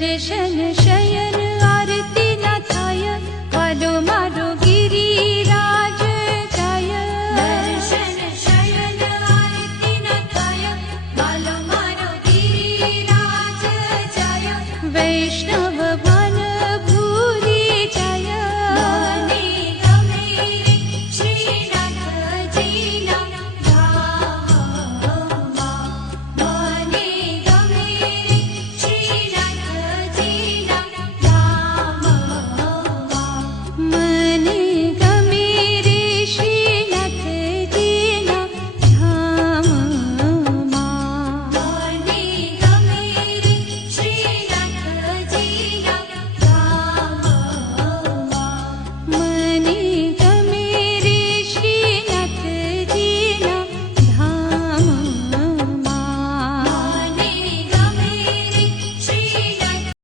दर्शन शयन आरती न थाय वालो मारो गिरिराज जय दर्शन शयन आरती न थाय वालो मारो गिरिराज जय वैष्णव